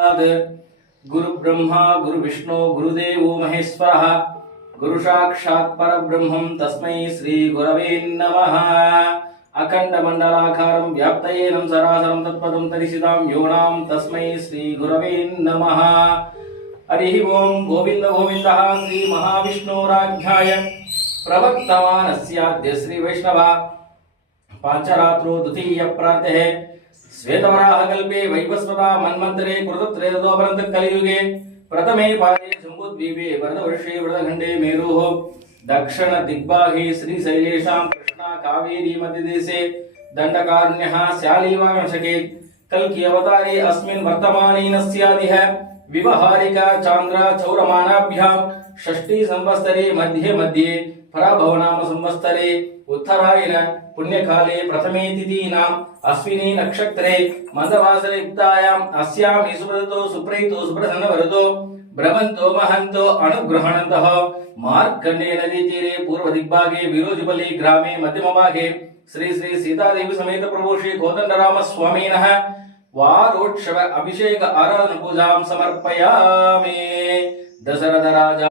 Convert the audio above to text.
गुरु ब्रह्मा गुरु विष्णु गुरुदेवो महेश्वरः गुरु साक्षात् परब्रह्मं तस्मै श्री गुरवे नमः। अखंड मंडलाकारं व्याप्तयेनं सरासरं तत्पदं तरिसितां योनां तस्मै श्री गुरवे नमः। हरि ओं गोविंद गोविंदः श्री महाविष्णुराज्ञाय प्रवर्तमानस्याद्य श्री वैष्णव पांचरात्रो द्वितीय प्रातः श्वेतवराहकल्पे वैवस्वता मन्वन्तरे कृतत्रयोदशोपरन्त कलियुगे प्रथमे पादे जम्बूद्वीपे वरदवर्षे वरदखण्डे मेरुः दक्षिण दिग्बाहे श्रीशैलेशां कृष्णा कावेरी मध्यदेशे दण्डकारण्यः श्यालीवांशके कल्कि अवतारे अस्मिन् वर्तमानेन स्यादिह विवहारिका चान्द्र चौरमानाभ्यां षष्ठी संवत्सरे मध्ये मध्ये पराभवनाम संवत्सरे उत्तरायण पुण्यकाले प्रथमे तिथीनाम् अश्विनी नक्षत्रे मन्दवासरे युक्तायाम् अस्याम् सुब्रतो सुप्रैतो सुप्रसन्नवरतो भ्रमन्तो महन्तो अनुग्रहणन्तः मार्कण्डे नदी तीरे पूर्व दिग्भागे विरोजिपल्ली ग्रामे मध्यमभागे श्री श्री सीतादेवी समेत प्रभु श्री कोदण्डराम स्वामिनः वारोत्सव अभिषेक आराधन पूजां समर्पयामि। दशरथ राजा